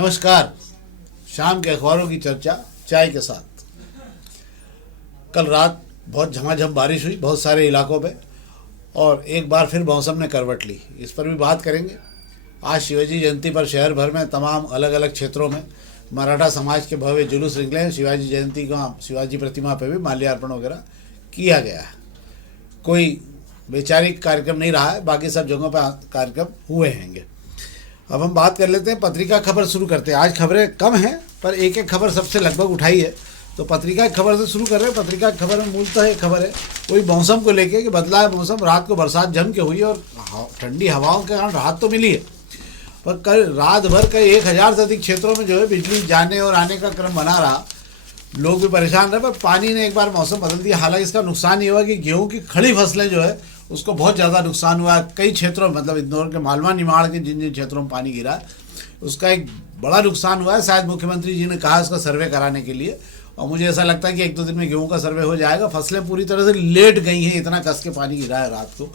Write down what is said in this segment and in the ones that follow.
नमस्कार। शाम के अखबारों की चर्चा चाय के साथ। कल रात बहुत झमाझम बारिश हुई बहुत सारे इलाकों में और एक बार फिर मौसम ने करवट ली, इस पर भी बात करेंगे। आज शिवाजी जयंती पर शहर भर में तमाम अलग अलग क्षेत्रों में मराठा समाज के भव्य जुलूस निकले हैं। शिवाजी जयंती का शिवाजी प्रतिमा पर भी माल्यार्पण वगैरह किया गया है। कोई वैचारिक कार्यक्रम नहीं रहा है, बाकी सब जगहों पर कार्यक्रम हुए हैंगे। अब हम बात कर लेते हैं, पत्रिका खबर शुरू करते हैं। आज खबरें कम हैं पर एक एक खबर सबसे लगभग उठाई है, तो पत्रिका की खबर से शुरू कर रहे हैं। पत्रिका की खबर में मूलतः एक खबर है कोई मौसम को लेके कि बदला है मौसम। रात को बरसात जम के हुई और ठंडी हवाओं के कारण राहत तो मिली है, पर कल रात भर कई 1000 से अधिक क्षेत्रों में जो है बिजली जाने और आने का क्रम बना रहा। लोग भी परेशान रहे, पर पानी ने एक बार मौसम बदल दिया। हालांकि इसका नुकसान ये हुआ कि गेहूं की खड़ी फसलें जो है उसको बहुत ज़्यादा नुकसान हुआ। कई क्षेत्रों में मतलब इंदौर के मालवा निमाड़ के जिन जिन क्षेत्रों में पानी गिरा है उसका एक बड़ा नुकसान हुआ है। शायद मुख्यमंत्री जी ने कहा इसका सर्वे कराने के लिए, और मुझे ऐसा लगता है कि 1-2 दिन में गेहूं का सर्वे हो जाएगा। फसलें पूरी तरह से लेट गई हैं, इतना कस के पानी गिरा है रात को,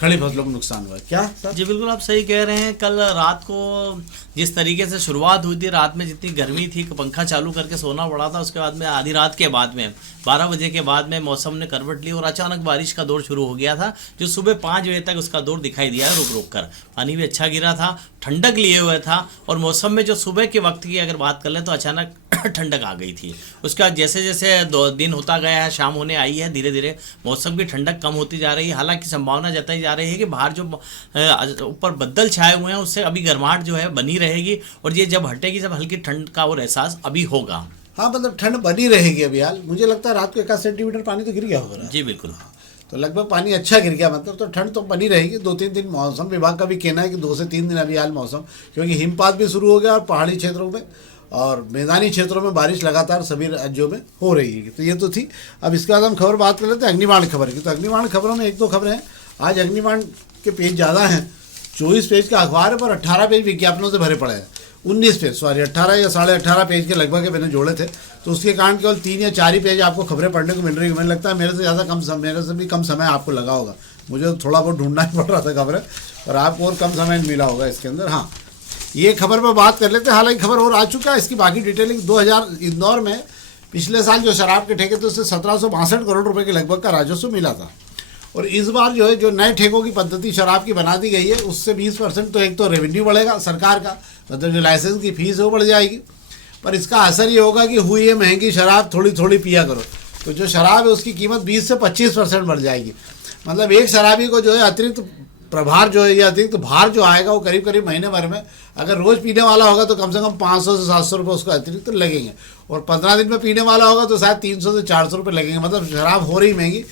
खड़ी फसलों को नुकसान हुआ है। क्या सर? जी बिल्कुल, आप सही कह रहे हैं। कल रात को जिस तरीके से शुरुआत हुई थी, रात में जितनी गर्मी थी पंखा चालू करके सोना पड़ा था, उसके बाद में आधी रात के बाद में 12 बजे के बाद में मौसम ने करवट ली और अचानक बारिश का दौर शुरू हो गया था, जो सुबह 5 बजे तक उसका दौर दिखाई दिया है रुक रुक कर। पानी भी अच्छा गिरा था, ठंडक लिए हुए था, और मौसम में जो सुबह के वक्त की अगर बात कर लें तो अचानक ठंडक आ गई थी। उसके बाद जैसे जैसे दिन होता गया है, शाम होने आई है, धीरे धीरे मौसम की ठंडक कम होती जा रही है। हालांकि संभावना जताई जा रही है कि बाहर जो ऊपर बदल छाए हुए हैं उससे अभी गर्माहट जो है बनी रहेगी, और ये जब हटेगी जब हल्की ठंड का और एहसास अभी होगा। हाँ, मतलब ठंड बनी रहेगी अभी। हाल मुझे लगता है रात को 1 सेंटीमीटर पानी तो गिर गया होगा। जी बिल्कुल, तो लगभग पानी अच्छा गिर गया, मतलब तो ठंड तो बनी रहेगी 2-3 दिन। मौसम विभाग का भी कहना है कि 2 से 3 दिन अभी हाल मौसम, क्योंकि हिमपात भी शुरू हो गया और पहाड़ी क्षेत्रों में और मैदानी क्षेत्रों में बारिश लगातार सभी राज्यों में हो रही है। तो ये तो थी। अब इसके बाद हम खबर बात कर लेते हैं अग्निबाण खबर की। तो अग्निबाण खबरों में 1-2 खबरें हैं। आज अग्निबाण के पेज ज़्यादा हैं, 24 पेज का अखबार है, पर 18 पेज विज्ञापनों से भरे पड़े हैं। 19 पेज, सॉरी 18 या 18.5 पेज के लगभग मैंने जोड़े थे, तो उसके कारण केवल 3 या 4 ही पेज आपको खबरें पढ़ने को मिल रही है। मुझे लगता है मेरे से भी कम समय आपको लगा होगा। मुझे तो थोड़ा बहुत ढूंढना ही पड़ रहा था खबरें, पर आपको और कम समय मिला होगा इसके अंदर। हाँ, ये खबर पर बात कर लेते हैं। हालांकि खबर और आ चुका है, इसकी बाकी डिटेलिंग 2000 इंदौर में पिछले साल जो शराब के ठेके थे उससे 1762 करोड़ रुपए के लगभग का राजस्व मिला था, और इस बार जो है जो नए ठेकों की पद्धति शराब की बना दी गई है उससे 20% तो एक तो रेवेन्यू बढ़ेगा सरकार का, मतलब जो लाइसेंस की फीस है वो बढ़ जाएगी, पर इसका असर ये होगा कि हुई है महंगी शराब थोड़ी थोड़ी पिया करो। तो जो शराब है उसकी कीमत 20 से 25% बढ़ जाएगी। मतलब एक शराबी को जो है अतिरिक्त प्रभार जो है या अतिरिक्त भार जो आएगा वो करीब करीब महीने भर में, अगर रोज़ पीने वाला होगा तो कम से कम 500 से 700 रुपये उसको अतिरिक्त लगेंगे, और 15 दिन में पीने वाला होगा तो शायद 300 से 400 रुपये लगेंगे। मतलब शराब हो रही महंगी।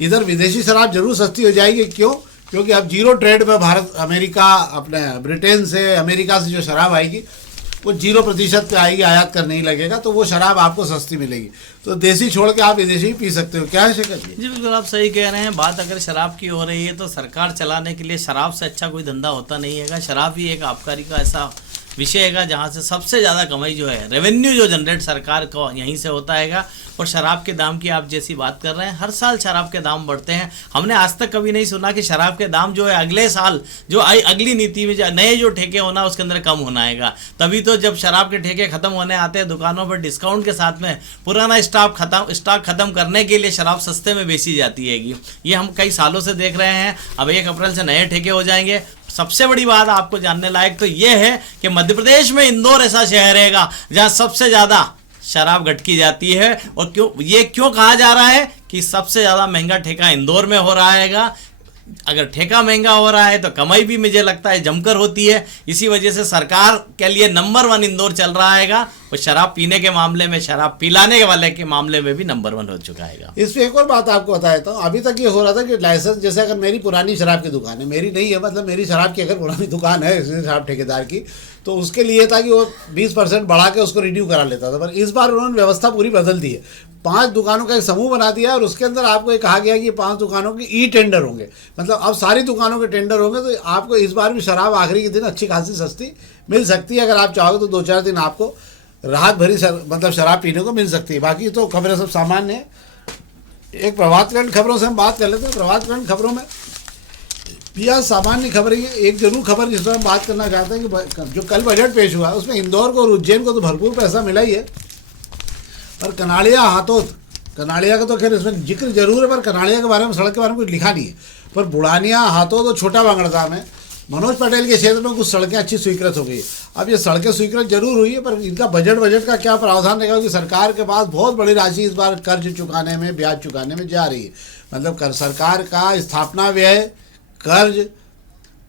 इधर विदेशी शराब जरूर सस्ती हो जाएगी। क्यों? क्योंकि अब जीरो ट्रेड में भारत, अमेरिका, अपने ब्रिटेन से, अमेरिका से जो शराब आएगी वो 0% पे आएगी, आयात करने ही लगेगा, तो वो शराब आपको सस्ती मिलेगी। तो देसी छोड़ के आप विदेशी ही पी सकते हो। क्या है शेखर जी? जी बिल्कुल, आप सही कह रहे हैं। बात अगर शराब की हो रही है तो सरकार चलाने के लिए शराब से अच्छा कोई धंधा होता नहीं है। शराब ही एक आबकारी का ऐसा विषय है जहाँ से सबसे ज़्यादा कमाई जो है, रेवेन्यू जो जनरेट सरकार को यहीं से होता है। और शराब के दाम की आप जैसी बात कर रहे हैं, हर साल शराब के दाम बढ़ते हैं। हमने आज तक कभी नहीं सुना कि शराब के दाम जो है अगले साल जो अगली नीति में नए जो ठेके होना उसके अंदर कम होना आएगा। तभी तो जब शराब के ठेके खत्म होने आते हैं दुकानों पर डिस्काउंट के साथ में पुराना स्टॉक खत्म करने के लिए शराब सस्ते में बेची जाती है। ये हम कई सालों से देख रहे हैं। अब 1 अप्रैल से नए ठेके हो जाएंगे। सबसे बड़ी बात आपको जानने लायक तो ये है कि मध्य प्रदेश में इंदौर ऐसा शहर रहेगा जहां सबसे ज्यादा शराब गटकी जाती है। और क्यों कहा जा रहा है कि सबसे ज्यादा महंगा ठेका इंदौर में हो रहा है। अगर ठेका महंगा हो रहा है तो कमाई भी मुझे लगता है जमकर होती है। इसी वजह से सरकार के लिए नंबर 1 इंदौर चल रहा है, और शराब पीने के मामले में, शराब पिलाने वाले के मामले में भी नंबर 1 हो चुका है। इसमें एक और बात आपको बताया था, अभी तक ये हो रहा था कि लाइसेंस, जैसे अगर मेरी पुरानी शराब की दुकान है, मेरी नहीं है, मतलब मेरी शराब की अगर पुरानी दुकान है शराब ठेकेदार की, तो उसके लिए था कि वो 20% बढ़ा के उसको रिन्यू करा लेता था। पर इस बार उन्होंने व्यवस्था पूरी बदल दी है। 5 दुकानों का एक समूह बना दिया और उसके अंदर आपको ये कहा गया कि 5 दुकानों के ई टेंडर होंगे। मतलब अब सारी दुकानों के टेंडर होंगे, तो आपको इस बार भी शराब आखिरी के दिन अच्छी खासी सस्ती मिल सकती है। अगर आप चाहोगे तो 2-4 दिन आपको राहत भरी मतलब शराब पीने को मिल सकती है। बाकी तो खबरें सब सामान्य है। एक प्रभात खंड खबरों से हम बात कर लेते हैं। प्रभात खंड खबरों में भैया सामान्य खबर है, एक जरूर खबर जिस पर हम बात करना चाहते हैं कि जो कल बजट पेश हुआ उसमें इंदौर को और उज्जैन को तो भरपूर पैसा मिला ही है, पर कनाड़िया हाथोद, कनाड़िया का तो खैर इसमें जिक्र जरूर है, पर कनाड़िया के बारे में, सड़क के बारे में कुछ लिखा नहीं है। पर बुढ़ानिया हाथोद और छोटा बांगड़दा में मनोज पटेल के क्षेत्र में कुछ सड़कें अच्छी स्वीकृत हो गई है। अब ये सड़कें स्वीकृत जरूर हुई है, पर इनका बजट का क्या प्रावधान रहेगा कि सरकार के पास बहुत बड़ी राशि इस बार कर्ज चुकाने में, ब्याज चुकाने में जा रही है। मतलब सरकार का स्थापना व्यय, कर्ज,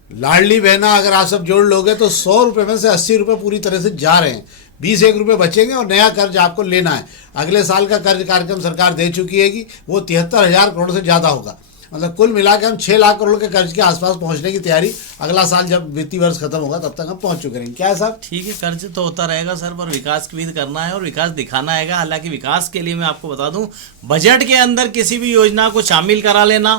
लाडली बहना अगर आप सब जोड़ लोगे तो 100 रुपये में से 80 रुपये पूरी तरह से जा रहे हैं, 20 रुपये बचेंगे और नया कर्ज आपको लेना है। अगले साल का कर्ज कार्यक्रम सरकार दे चुकी है कि वो 73,000 करोड़ से ज़्यादा होगा। मतलब कुल मिला के हम 6 लाख करोड़ के कर्ज के आसपास पहुंचने की तैयारी अगला साल जब वित्तीय वर्ष खत्म होगा तब तक हम पहुंच चुके हैं। क्या है साहब? ठीक है, कर्ज तो होता रहेगा सर, पर विकास भी करना है और विकास दिखाना है। हालांकि विकास के लिए मैं आपको बता दूं, बजट के अंदर किसी भी योजना को शामिल करा लेना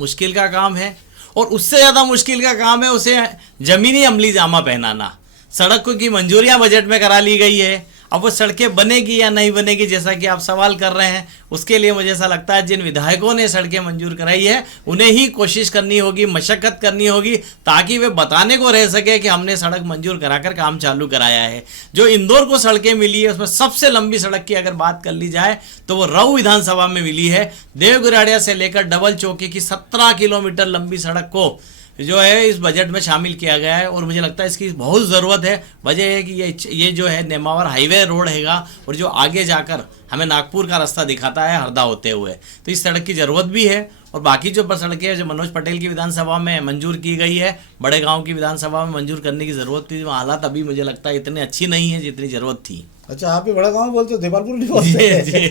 मुश्किल का काम है, और उससे ज़्यादा मुश्किल का काम है उसे ज़मीनी अमली जामा पहनाना। सड़क की मंजूरियां बजट में करा ली गई है, अब वो सड़कें बनेगी या नहीं बनेगी जैसा कि आप सवाल कर रहे हैं, उसके लिए मुझे ऐसा लगता है जिन विधायकों ने सड़कें मंजूर कराई है उन्हें ही कोशिश करनी होगी, मशक्कत करनी होगी, ताकि वे बताने को रह सके कि हमने सड़क मंजूर कराकर काम चालू कराया है। जो इंदौर को सड़कें मिली है उसमें सबसे लंबी सड़क की अगर बात कर ली जाए तो वो राऊ विधानसभा में मिली है। देवगुराड़िया से लेकर डबल चौकी की 17 किलोमीटर लंबी सड़क को जो है इस बजट में शामिल किया गया है, और मुझे लगता है इसकी बहुत ज़रूरत है। वजह है कि ये जो है नेमावर हाईवे रोड हैगा, और जो आगे जाकर हमें नागपुर का रास्ता दिखाता है हरदा होते हुए, तो इस सड़क की ज़रूरत भी है। और बाकी जो सड़कें हैं जो मनोज पटेल की विधानसभा में मंजूर की गई है, बड़े गांव की विधानसभा में मंजूर करने की ज़रूरत थी, वहाँ हालात अभी मुझे लगता है इतनी अच्छी नहीं है जितनी ज़रूरत थी। अच्छा, आप भी बड़ा गांव बोलते हो, देपालपुर नहीं बोलते? जी।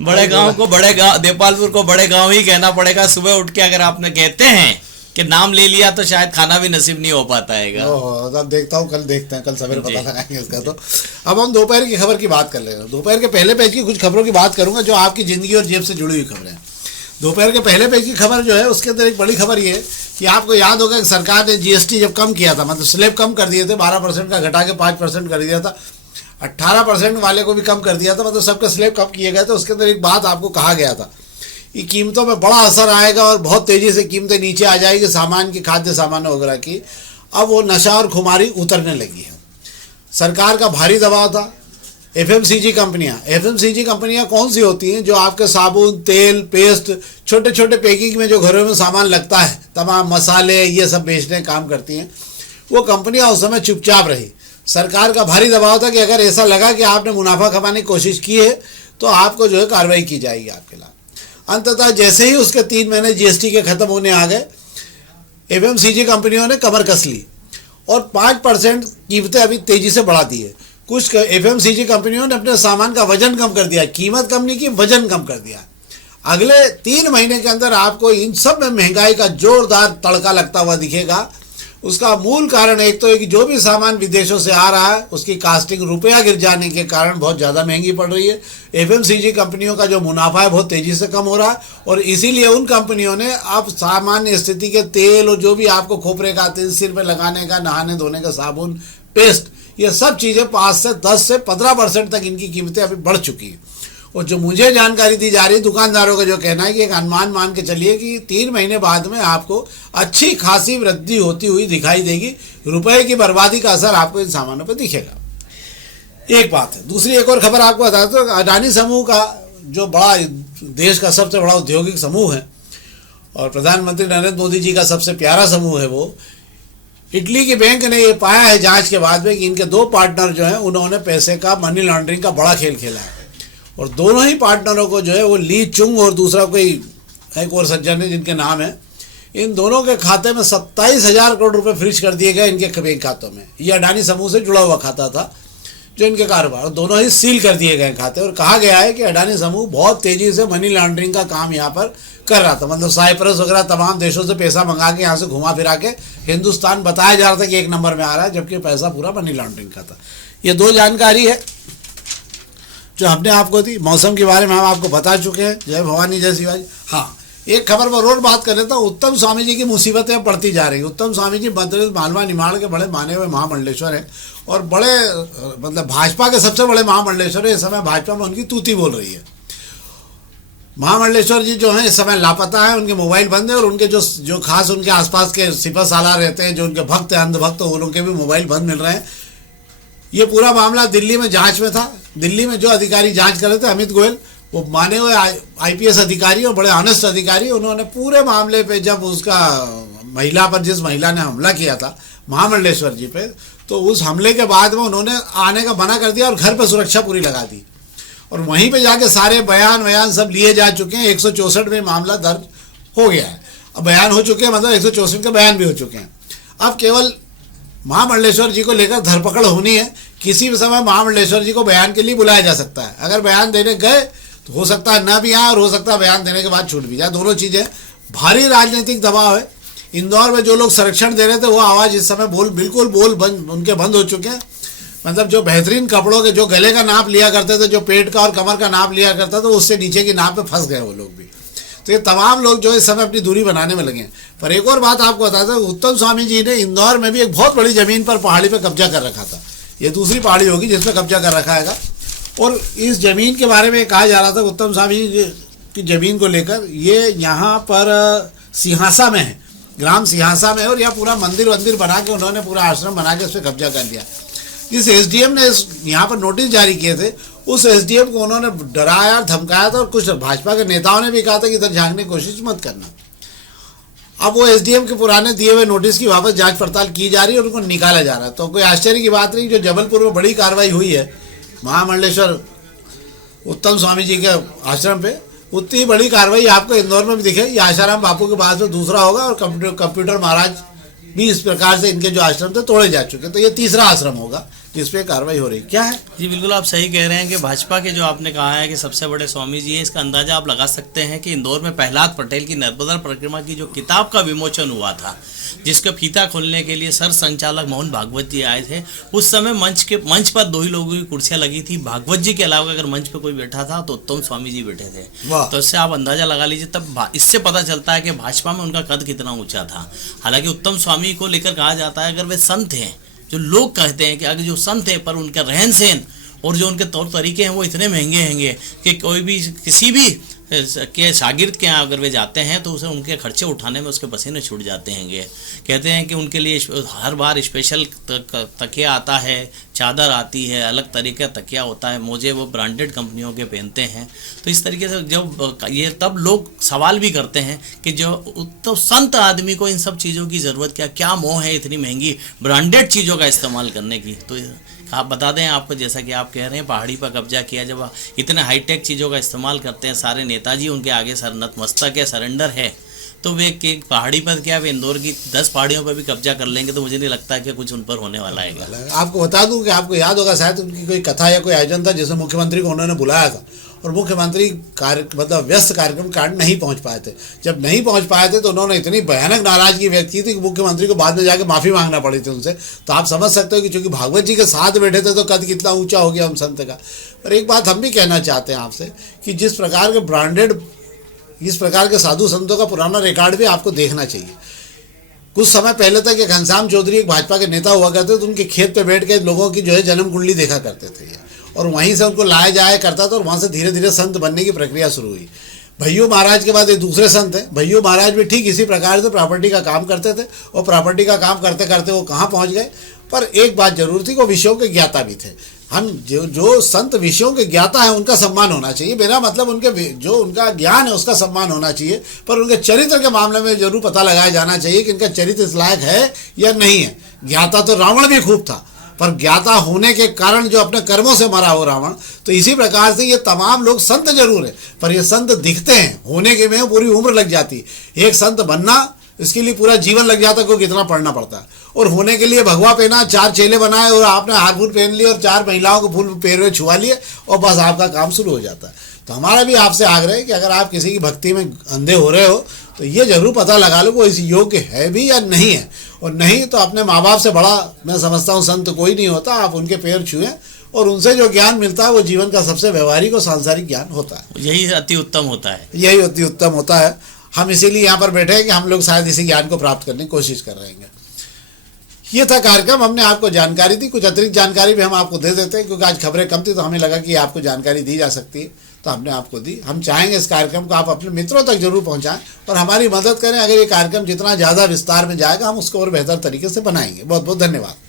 बड़े गांव को बड़े गांव, देपालपुर को बड़े गांव ही कहना पड़ेगा। सुबह उठ के अगर आपने कहते हैं कि नाम ले लिया तो शायद खाना भी नसीब नहीं हो पाता है। अब देखता हूँ, कल देखते हैं, कल सवेरे पता लगाएंगे इसका। तो अब हम दोपहर की खबर की बात कर लेंगे। दोपहर के पहले पेज की कुछ खबरों की बात करूंगा जो आपकी जिंदगी और जेब से जुड़ी हुई खबरें हैं। दोपहर के पहले पेज की खबर जो है उसके अंदर एक बड़ी खबर ये है कि आपको याद होगा कि सरकार ने जीएसटी जब कम किया था, मतलब स्लैब कम कर दिए थे, 12% का घटा के 5% कर दिया था, 18% वाले को भी कम कर दिया था, मतलब सबके स्लैब कम किए गए थे। उसके अंदर एक बात आपको कहा गया था कि कीमतों में बड़ा असर आएगा और बहुत तेज़ी से कीमतें नीचे आ जाएगी सामान की, खाद्य सामान वगैरह की। अब वो नशा और खुमारी उतरने लगी है। सरकार का भारी दबाव था। एफएमसीजी कंपनियां कौन सी होती हैं? जो आपके साबुन, तेल, पेस्ट, छोटे छोटे पैकिंग में जो घरों में सामान लगता है, तमाम मसाले, ये सब बेचने का काम करती हैं। वो कंपनियां उस समय चुपचाप रही। सरकार का भारी दबाव था कि अगर ऐसा लगा कि आपने मुनाफा कमाने की कोशिश की है तो आपको जो है कार्रवाई की जाएगी आपके खिलाफ। अंततः जैसे ही उसके 3 महीने जीएसटी के खत्म होने आ गए, एफएमसीजी कंपनियों ने कमर कस ली और 5% कीमतें अभी तेजी से बढ़ा दी है। कुछ एफएमसीजी कंपनियों ने अपने सामान का वजन कम कर दिया, कीमत कम नहीं की, वजन कम कर दिया। अगले 3 महीने के अंदर आपको इन सब में महंगाई का जोरदार तड़का लगता हुआ दिखेगा। उसका मूल कारण एक तो है कि जो भी सामान विदेशों से आ रहा है उसकी कास्टिंग रुपया गिर जाने के कारण बहुत ज़्यादा महंगी पड़ रही है। एफएमसीजी कंपनियों का जो मुनाफा है बहुत तेज़ी से कम हो रहा है और इसीलिए उन कंपनियों ने अब सामान्य स्थिति के तेल और जो भी आपको खोपरे का तेल, सिर पे लगाने का, नहाने धोने का साबुन, पेस्ट, ये सब चीज़ें 5 से 10 से 15% तक इनकी कीमतें अभी बढ़ चुकी हैं। और जो मुझे जानकारी दी जा रही है दुकानदारों का जो कहना है कि एक अनुमान मान के चलिए कि 3 महीने बाद में आपको अच्छी खासी वृद्धि होती हुई दिखाई देगी। रुपए की बर्बादी का असर आपको इन सामानों पर दिखेगा। एक बात है। दूसरी एक और खबर आपको बता दो, अडानी समूह का जो बड़ा देश का सबसे बड़ा औद्योगिक समूह है और प्रधानमंत्री नरेंद्र मोदी जी का सबसे प्यारा समूह है, वो इटली की बैंक ने ये पाया है जांच के बाद में कि इनके 2 पार्टनर जो हैं उन्होंने पैसे का मनी लॉन्ड्रिंग का बड़ा खेल खेला है। और दोनों ही पार्टनरों को जो है वो ली चुंग और दूसरा कोई एक और सज्जन है जिनके नाम है, इन दोनों के खाते में 27,000 करोड़ रुपए फ्रीज कर दिए गए इनके बैंक खातों में। ये अडानी समूह से जुड़ा हुआ खाता था जो इनके कारोबार, दोनों ही सील कर दिए गए खाते। और कहा गया है कि अडानी समूह बहुत तेजी से मनी लॉन्ड्रिंग का काम यहाँ पर कर रहा था, मतलब साइप्रस वगैरह तमाम देशों से पैसा मंगा के यहाँ से घुमा फिरा के हिंदुस्तान बताया जा रहा था कि 1 नंबर में आ रहा है, जबकि पैसा पूरा मनी लॉन्ड्रिंग का था। ये 2 जानकारी है जो हमने आपको दी। मौसम के बारे में हम आपको बता चुके हैं। जय भवानी जय शिवाजी। हाँ, एक खबर पर और बात कर लेता हूँ। उत्तम स्वामी जी की मुसीबतें बढ़ती जा रही हैं। उत्तम स्वामी जी मध्य मालवा निमाड़ के बड़े माने हुए महामंडलेश्वर हैं और बड़े मतलब भाजपा के सबसे बड़े महामंडलेश्वर है। इस समय भाजपा में उनकी तूती बोल रही है। महामंडलेश्वर जी जो हैं इस समय लापता है, उनके मोबाइल बंद है और उनके जो खास उनके आसपास के सिपह सालार रहते हैं, जो उनके भक्त हैं, अंधभक्त, उनके भी मोबाइल बंद मिल रहे हैं। ये पूरा मामला दिल्ली में जांच में था। दिल्ली में जो अधिकारी जांच कर रहे थे, अमित गोयल, वो माने हुए आईपीएस अधिकारी और बड़े ऑनेस्ट अधिकारी, उन्होंने पूरे मामले पे जब उसका महिला पर, जिस महिला ने हमला किया था महामंडलेश्वर जी पे, तो उस हमले के बाद में उन्होंने आने का मना कर दिया और घर पर सुरक्षा पूरी लगा दी और वहीं पे जाके सारे बयान सब लिए जा चुके हैं। 164 में मामला दर्ज हो गया है। अब बयान हो चुके हैं, मतलब 164 के बयान भी हो चुके हैं। अब केवल महामंडलेश्वर जी को लेकर धरपकड़ होनी है। किसी भी समय महामंडलेश्वर जी को बयान के लिए बुलाया जा सकता है। अगर बयान देने गए तो हो सकता है ना भी आए और हो सकता है बयान देने के बाद छूट भी जाए। दोनों चीज़ें, भारी राजनीतिक दबाव है। इंदौर में जो लोग संरक्षण दे रहे थे वो आवाज़ इस समय बिल्कुल उनके बंद हो चुके हैं। मतलब जो बेहतरीन कपड़ों के, जो गले का नाप लिया करते थे, जो पेट का और कमर का नाप लिया करता था, उससे नीचे की नाप पे फंस गए वो लोग भी। तो ये तमाम लोग जो इस समय अपनी दूरी बनाने में लगे हैं। पर एक और बात आपको बताते हैं, उत्तम स्वामी जी ने इंदौर में भी एक बहुत बड़ी ज़मीन पर, पहाड़ी पर कब्जा कर रखा था। ये दूसरी पहाड़ी होगी जिस पर कब्जा कर रखा है। और इस ज़मीन के बारे में कहा जा रहा था उत्तम स्वामी जी की ज़मीन को लेकर, ये यहाँ पर सिंहासा में है, ग्राम सिंहासा में है और यहाँ पूरा मंदिर बना के उन्होंने पूरा आश्रम बना के उस पर कब्जा कर लिया। जिस एसडीएम ने यहाँ पर नोटिस जारी किए थे, उस एसडीएम को उन्होंने डराया, धमकाया था और कुछ भाजपा के नेताओं ने भी कहा था कि इधर झांकने की कोशिश मत करना। अब वो एसडीएम के पुराने दिए हुए नोटिस की वापस जांच पड़ताल की जा रही है और उनको निकाला जा रहा है। तो कोई आश्चर्य की बात नहीं, जो जबलपुर में बड़ी कार्रवाई हुई है महामंडलेश्वर उत्तम स्वामी जी के आश्रम पे, उतनी बड़ी कार्रवाई आपको इंदौर में भी दिखे। ये आशाराम बापू के पास में दूसरा होगा और कंप्यूटर महाराज भी इस प्रकार से इनके जो आश्रम थे तोड़े जा चुके, तो ये तीसरा आश्रम होगा जिसपे कार्रवाई हो रही। क्या है जी, बिल्कुल आप सही कह रहे हैं कि भाजपा के जो आपने कहा है कि सबसे बड़े स्वामी जी हैं, इसका अंदाजा आप लगा सकते हैं कि इंदौर में प्रहलाद पटेल की नर्मदा परिक्रमा की जो किताब का विमोचन हुआ था, जिसका फीता खोलने के लिए सर संचालक मोहन भागवत जी आए थे, उस समय मंच पर 2 ही लोगों की कुर्सियां लगी थी। भागवत जी के अलावा अगर मंच पर कोई बैठा था तो उत्तम स्वामी जी बैठे थे। तो इससे आप अंदाजा लगा लीजिए, तब इससे पता चलता है कि भाजपा में उनका कद कितना ऊंचा था। हालांकि उत्तम स्वामी को लेकर कहा जाता है, अगर वे संत हैं, जो लोग कहते हैं कि अगर जो संत है, पर उनका रहन सहन और जो उनके तौर तरीके हैं वो इतने महंगे हैंगे कि कोई भी किसी भी के शागिर्द के यहाँ अगर वे जाते हैं तो उसे उनके खर्चे उठाने में उसके पसीने छूट जाते हैंगे। कहते हैं कि उनके लिए हर बार स्पेशल तकिया आता है, चादर आती है, अलग तरीके का तकिया होता है, मोजे वो ब्रांडेड कंपनियों के पहनते हैं। तो इस तरीके से जब ये तब लोग सवाल भी करते हैं कि जो तो संत आदमी को इन सब चीज़ों की ज़रूरत क्या मोह है इतनी महंगी ब्रांडेड चीज़ों का इस्तेमाल करने की। तो आप बता दें आपको, जैसा कि आप कह रहे हैं पहाड़ी पर कब्जा किया, जब इतने हाईटेक चीज़ों का इस्तेमाल करते हैं सारे नेताजी, उनके आगे सर नतमस्तक है, सरेंडर है, तो वे पहाड़ी पर क्या वे इंदौर की 10 पहाड़ियों पर भी कब्जा कर लेंगे तो मुझे नहीं लगता कि कुछ उन पर होने वाला है। आपको बता दूं कि आपको याद होगा शायद उनकी कोई कथा या कोई आयोजन था जिसमें मुख्यमंत्री को उन्होंने बुलाया था और मुख्यमंत्री मतलब व्यस्त कार्यक्रम कारण नहीं पहुंच पाए थे। जब नहीं पहुंच पाए थे तो उन्होंने इतनी भयानक नाराजगी व्यक्त की थी कि मुख्यमंत्री को बाद में जाके माफ़ी मांगना पड़ी थी उनसे। तो आप समझ सकते हो कि चूंकि भागवत जी के साथ बैठे थे तो कद कितना ऊंचा हो गया उन संत का। पर एक बात हम भी कहना चाहते हैं आपसे कि जिस प्रकार के ब्रांडेड, इस प्रकार के साधु संतों का पुराना रिकॉर्ड भी आपको देखना चाहिए। कुछ समय पहले तक एक घनश्याम चौधरी एक भाजपा के नेता हुआ करते तो उनके खेत पे बैठ के लोगों की जो है जन्म कुंडली देखा करते थे और वहीं से उनको लाया जाया करता था और वहाँ से धीरे धीरे संत बनने की प्रक्रिया शुरू हुई। भैयू महाराज के बाद एक दूसरे संत हैं, भैयू महाराज भी ठीक इसी प्रकार से प्रॉपर्टी का काम करते थे और प्रॉपर्टी का काम करते करते वो कहाँ पहुँच गए। पर एक बात जरूर थी, वो विषयों के ज्ञाता भी थे। हम जो संत विषयों के ज्ञाता है उनका सम्मान होना चाहिए। मेरा मतलब उनके जो उनका ज्ञान है उसका सम्मान होना चाहिए, पर उनके चरित्र के मामले में जरूर पता लगाया जाना चाहिए कि इनका चरित्र इस लायक है या नहीं है। ज्ञाता तो रावण भी खूब था, पर ज्ञाता होने के कारण जो अपने कर्मों से मरा हो रावण। तो इसी प्रकार से ये तमाम लोग संत जरूर है, पर ये संत दिखते हैं, होने के में पूरी उम्र लग जाती। एक संत बनना इसके लिए पूरा जीवन लग जाता है, को कितना पढ़ना पड़ता है। और होने के लिए भगवा पहना, 4 चेले बनाए और आपने हार फूल पहन लिए और 4 महिलाओं को फूल पैर में छुआ लिए और बस आपका काम शुरू हो जाता है। तो हमारा भी आपसे आग्रह है कि अगर आप किसी की भक्ति में अंधे हो रहे हो तो ये जरूर पता लगा लो वो इस योग्य है भी या नहीं है, और नहीं तो अपने माँ बाप से बड़ा मैं समझता हूँ संत कोई नहीं होता। आप उनके पैर छुएं और उनसे जो ज्ञान मिलता है वो जीवन का सबसे व्यवहारिक और सांसारिक ज्ञान होता है। यही अति उत्तम होता है, यही अति उत्तम होता है। हम इसीलिए यहाँ पर बैठे हैं कि हम लोग शायद इसी ज्ञान को प्राप्त करने की कोशिश कर रहे हैं। ये था कार्यक्रम, हमने आपको जानकारी दी। कुछ अतिरिक्त जानकारी भी हम आपको दे देते हैं क्योंकि आज खबरें कम थी तो हमें लगा कि आपको जानकारी दी जा सकती है। तो हमने आपको दी। हम चाहेंगे इस कार्यक्रम को आप अपने मित्रों तक जरूर पहुंचाएं और हमारी मदद करें। अगर ये कार्यक्रम जितना ज़्यादा विस्तार में जाएगा हम उसको और बेहतर तरीके से बनाएंगे। बहुत बहुत धन्यवाद।